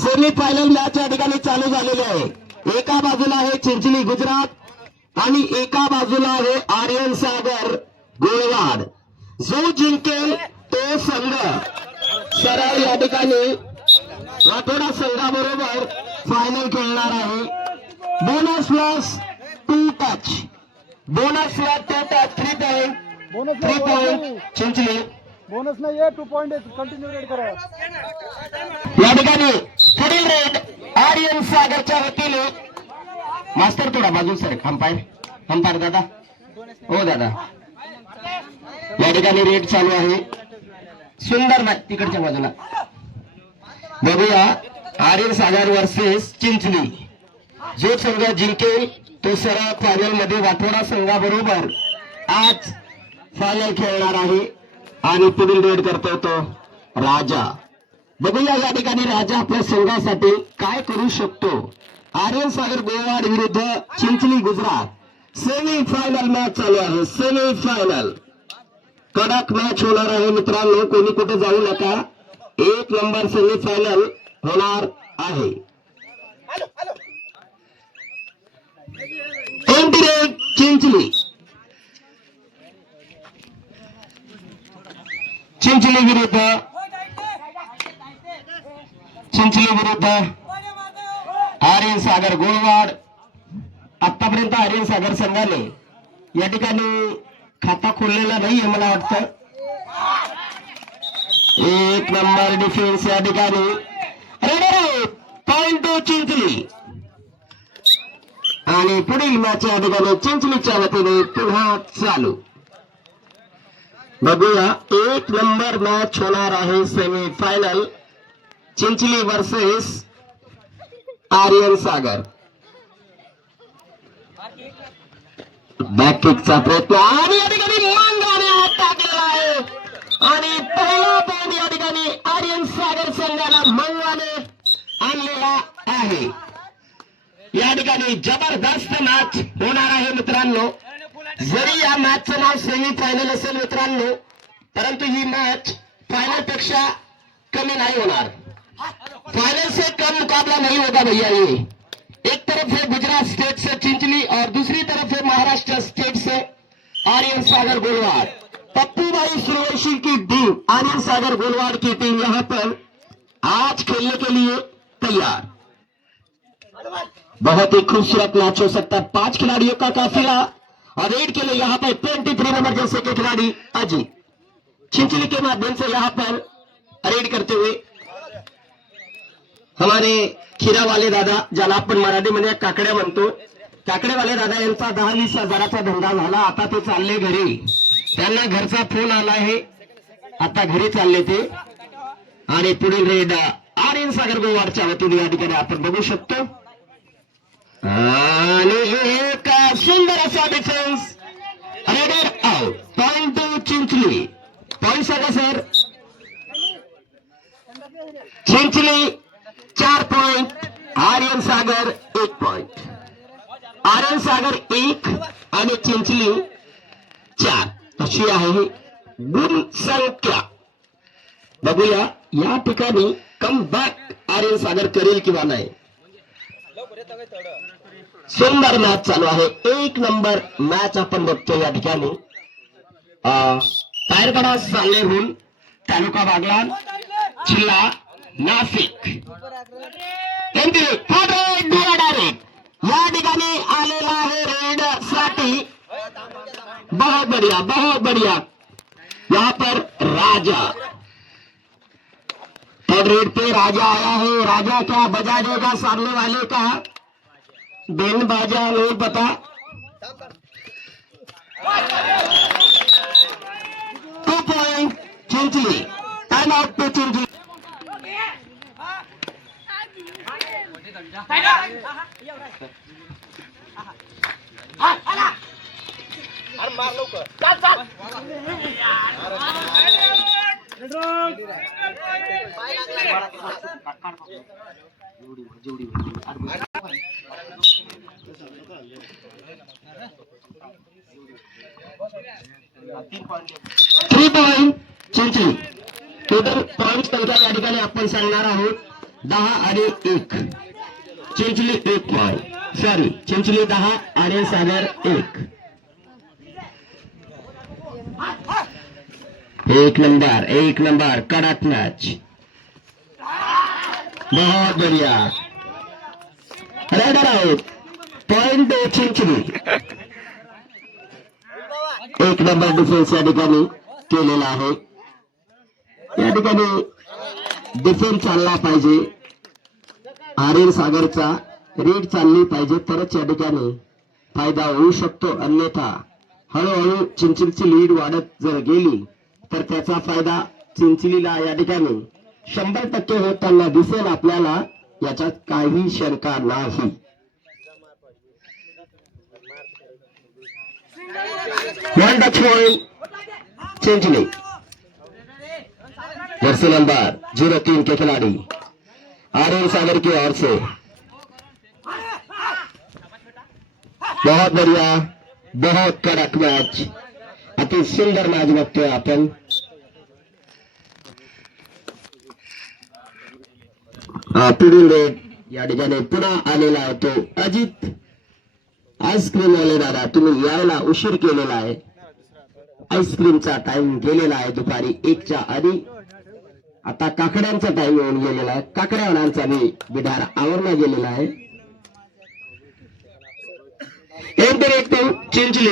Semifinal match या ठिकाणी चालू झालेली आहे। एका बाजूला आहे चिंचणी गुजरात आणि एका बाजूला आहे आर्यन सागर गोळवाड। जो जिंकेल तो संघ सरळ या ठिकाणी राठोडा संघाबरोबर फायनल खेळणार आहे। बोनस प्लस 2 टच, बोनस ला 2 टच 3 पॉइंट चिंचणी। बोनस नाही आहे 2 पॉइंट कंटिन्यू रेड करा। या ठिकाणी पुढील रेड आर्यन सागरच्या वतीने मास्टर थोडा बाजू सर अंपायर दादा हो दादा या ठिकाणी रेड चालू आहे। सुंदर मॅच तिकडच्या बाजूला बघूया आर्यन सागर वर्सेस चिंचणी। जो संघ जिंकेल तो सरळ फायनल मध्ये वाठोडा संघाबरोबर आज फायनल खेळणार आहे आणि पुढील रेड करतो तो राजा। बघूया या ठिकाणी राजा आपल्या संघासाठी काय करू शकतो। आर्यन सागर गोवाड विरुद्ध Chinchani Gujarat semi final match चालू आहे। सेमी फायनल कडक मॅच होणार आहे मित्रांनो, कोणी कुठे जाऊ नका। 1 नंबर सेमी फायनल होणार आहे। चिंचणी विरुद्ध आर्यन सागर गोळवाड। आतापर्यंत आर्यन सागर संघाने या ठिकाणी खाता खोललेला नाहीये मला वाटतं। 1 नंबर डिफेन्स या ठिकाणी पॉइंट टू चिंचणी आणि पुढील मॅच या ठिकाणी चिंचणीच्या वतीने पुन्हा चालू। बघूया 1 नंबर मॅच होणार आहे semi final Chinchani versus Aryan Sagar. Back किकचा प्रयत्न आणि या ठिकाणी मंगाने हात टाकलेला आहे आणि पहिला पॉइंट या ठिकाणी आर्यन सागर संघाला मंगाने आणलेला आहे। या ठिकाणी जबरदस्त मॅच होणार आहे मित्रांनो। जरी या मॅचचं नाव सेमी फायनल असेल मित्रांनो, परंतु ही मॅच फाइनल पेक्षा कमी नहीं होणार। फाइनल से कम मुकाबला नहीं होगा भैया। ये एक तरफ है गुजरात स्टेट से चिंचणी और दूसरी तरफ है महाराष्ट्र स्टेट से आर्यन सागर गोलवाड़। पप्पू भाई सूर्यवंशी की टीम, आर्यन सागर गोलवाड़ की टीम यहाँ पर आज खेलने के लिए तैयार। बहुत ही खूबसूरत मैच हो सकता है। 5 खिलाड़ियों का काफिला और रेड के लिए यहाँ पर 23 नंबर जैसे के खिलाड़ी अजीत चिंचणी के माध्यम से यहाँ पर रेड करते हुए हमारे खीरा वाले दादा, ज्याला आपण मराठीमध्ये काकड्या म्हणतो, काकड्यावाले दादा यांचा 10-20 हजाराचा धंदा झाला। आता ते चालले घरी, त्यांना घरचा फोन आला आहे, आता घरी चालले ते। आणि पुढील रेड आर्यन सागर गोवाडच्या वतीने या ठिकाणी आपण बघू शकतो। आणि एक सुंदर असा defence, raided out, point to Chinchani. Point सांगा sir. Chinchani 4 point, Aryan Sagar 1 point. Aryan Sagar 1 आणि चिंचणी 4 अशी आहे गुण संख्या। बघूया या ठिकाणी कमबॅक आर्यन सागर करेल किंवा नाही। सुंदर मॅच चालू आहे, 1 नंबर मॅच आपण बघतो या ठिकाणी। तायरकडा सालेहून तालुका बागलाण जिल्हा नाशिक या ठिकाणी आलेला आहे रेड साठी। बहुत बढ़िया, बहुत बढ़िया। यहाँ पर राजा, थर्ड रेड पे राजा आया है। राजा क्या बजा देगा सामने वाले का, बेन बाजा नहीं पता। 2 पॉइंट चिंचणी, टाइम आउट पे चिंचणी। अरे मार लवकर, चाल चाल। 3 पॉइंट चिंचणी, टोटल पॉइंट ठिकाणी आपण सांगणार आहोत 10 आणि 1. Chinchali 1 point, sorry Chinchali 10 Aryan Sagar 1. एक नंबर कड़क मैच, बहुत बढ़िया. Raider out, point Chinchali. एक नंबर डिफेन्स या ठिकाणी केलेला आहे. या ठिकाणी डिफेन्स चालला पाहिजे, आर्यन सागरचा रीड चालली पाहिजे, तरच या ठिकाणी फायदा होऊ शकतो. अन्यथा हळूहळू चिंचलीची लीड वाढत जर गेली तर त्याचा फायदा चिंचलीला या ठिकाणी 100% होताना दिसेल आपल्याला, याच्यात काही शंका नाही. One touch point Chinchali. Jersey number 03 के खिलाड़ी आर्यन सागर की ओर से. बहुत बढ़िया, बहुत कड़क मैच, अति सुंदर मैच बघतोय आपण. पुढील रेड या ठिकाणी पुन्हा आलेला आहे तो अजित आईस्क्रीम वाले. दादा तुम्ही यायला उशीर केलेला आहे, आईस्क्रीमचा टाइम गेलेला आहे दुपारी 1च्या आधी. आता काकड्यांचा टाइम येऊन गेलेला आहे, काकड्यावाल्यांचा मी बिडार आवरला गेलेला आहे. एक चिंचली.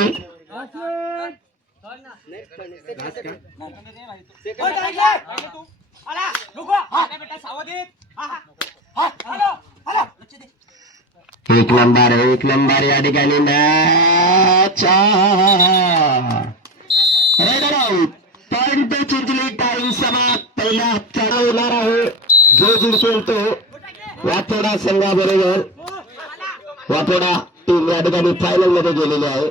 एक नंबर या ठिकाणी match. Raider out, point Chinchali. Time समाप्त. पहिला चढवणार आहे, जो जिंकेल तो वाठोडा संघाबरोबर. वाठोडा टीम या ठिकाणी फायनल मध्ये गेलेली आहे.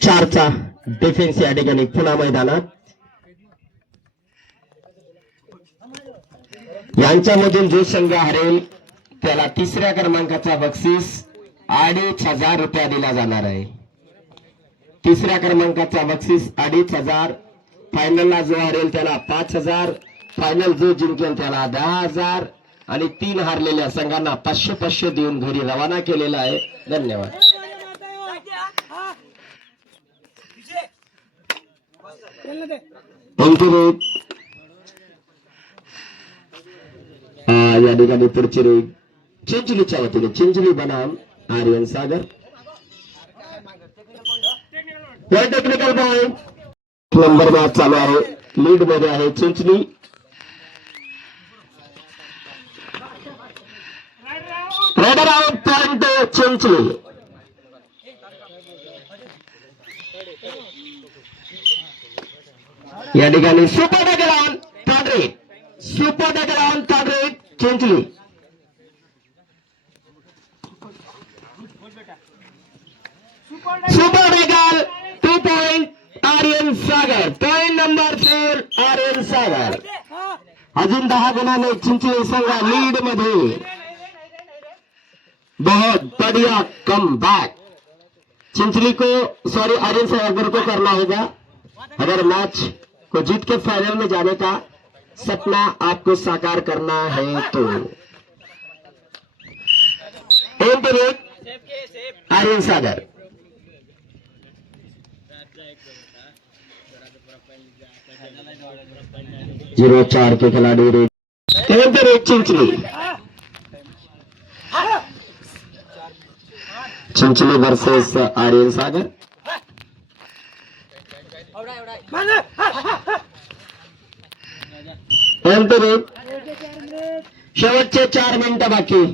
चारचा डिफेन्स या ठिकाणी पुन्हा मैदानात. यांच्यामधून जो संघ हरेल त्याला 3ऱ्या क्रमांकाचा बक्षीस 2500 रुपया दिला जाणार आहे. 3ऱ्या क्रमांकाचा बक्षीस 2500. फायनलला जो हरेल त्याला 5000. फायनल जो जिंकेल त्याला 10,000 आणि 3 हारलेल्या संघांना 500 देऊन घरी रवाना केलेला आहे. धन्यवाद. या ठिकाणी पुढची रेड चिंचलीच्या वतीने, चिंचली बनाम Aryan Sagar. Technical point. Number match चालू आहे, लीड मध्ये आहे Chinchali. Raider out, point Chinchali. या ठिकाणी super tackle on third raid, super tackle on third raid Chinchali. Super tackle 2 point Aryan Sagar. Point number 4 Aryan Sagar. अजून 10 गुणाने चिंचली संघ लीड मध्ये. बहुत बढ़िया कम बैक. चिंचली को सॉरी आर्यन सागर को करना होगा अगर मैच को जीत के फाइनल में जाने का सपना आपको साकार करना है तो. आर्यन सागर. जीरो 4 के खिलाड़ी रेड चिंचली. चिंचली वर्सेस आर्यन सागर. शेवटचे 4 मिनिटं बाकी.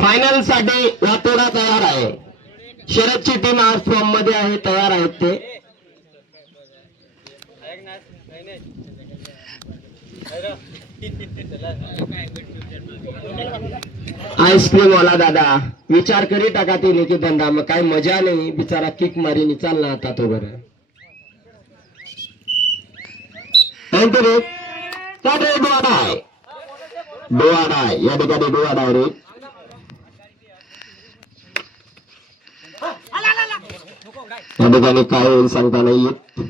फायनल साठी वाटोडा तयार आहे. शरदची टीम आज फॉर्म मध्ये आहे, तयार आहेत ते. आईस्क्रीम वाला दादा विचार करी टाका ते की धंदा मग काय मजा नाही, बिचारा किक मारी चालला आता तो. बरं एंट्री डोआडाय डोआडाय या ठिकाणी डोआडाय रे या ठिकाणी काय होईल सांगता नाही येत.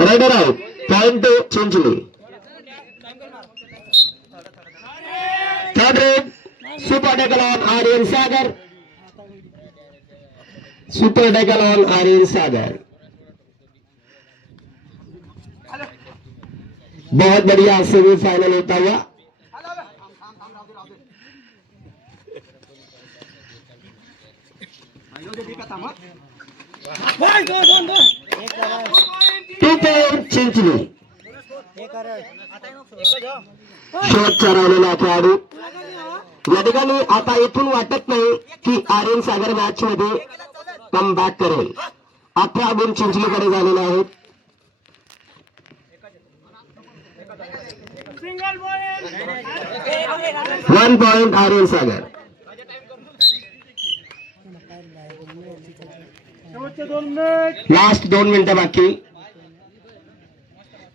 Raider out point two Chinchali. Third raid super tackle on Aryan Sagar. Super tackle on Aryan Sagar. बहुत बढ़िया सेमीफाइनल होता हुआ. Two point Chinchali. शेवटचा राहिलेला खेळाडू. या ठिकाणी आता इथून वाटत नाही की आर्यन सागर मॅच मध्ये कम बॅक करेल. 18 गुण चिंचलीकडे झालेले आहेत. वन पॉइंट आर्यन सागर. लास्ट 2 मिनिटं बाकी.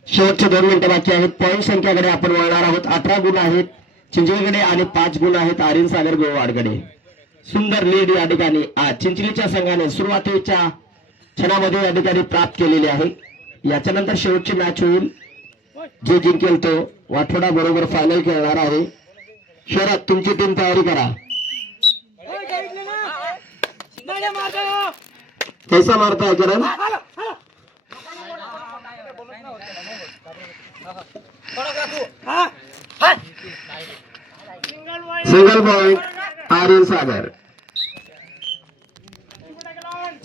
शेवटचे 2 मिनिटं बाकी आहेत. पॉइंट संख्याकडे आपण वळणार आहोत. 18 गुण आहेत चिंचलीकडे आणि 5 गुण आहेत आर्यन सागर गोवाडकडे. सुंदर लीड या ठिकाणी आज चिंचलीच्या संघाने सुरुवातीच्या क्षणामध्ये या ठिकाणी प्राप्त केलेली आहे. याच्यानंतर शेवटची मॅच होईल. जे जिंकेल तो वाठोडा बरोबर फायनल खेळणार आहे. शरद तुमची टीम तयारी करा. कैसा मारताय Karan. Single point Aryan Sagar.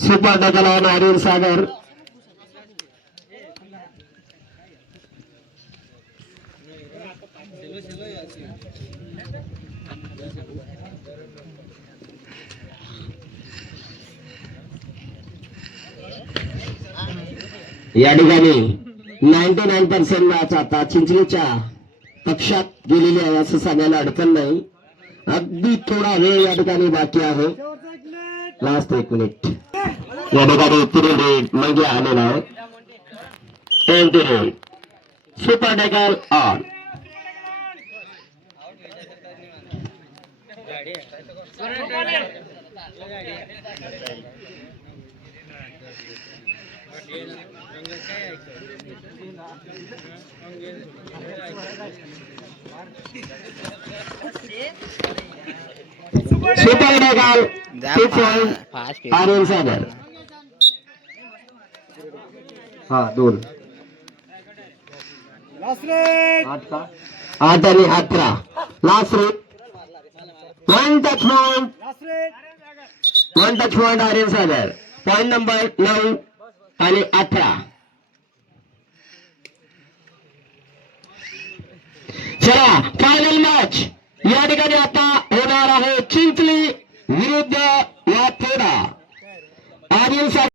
Super tackle on Aryan Sagar. या ठिकाणी 99% मॅच आता चिंचलीच्या पक्षात गेलेली आहे असं सांगायला अडचण नाही. अगदी थोडा वेळ या ठिकाणी बाकी आहे. Last 1 minute. या ठिकाणी 3 रेड म्हणजे आलेला आहे. 10 raid super tackle on. Super tackle 2 point Aryan Sagar. हा 2 8 आणि 18 last raid. One touch point Aryan Sagar. Point number 9 आणि 18. चला फायनल मॅच या ठिकाणी आता होणार आहे चिंचली विरुद्ध वाठोडा. आर्यन सागर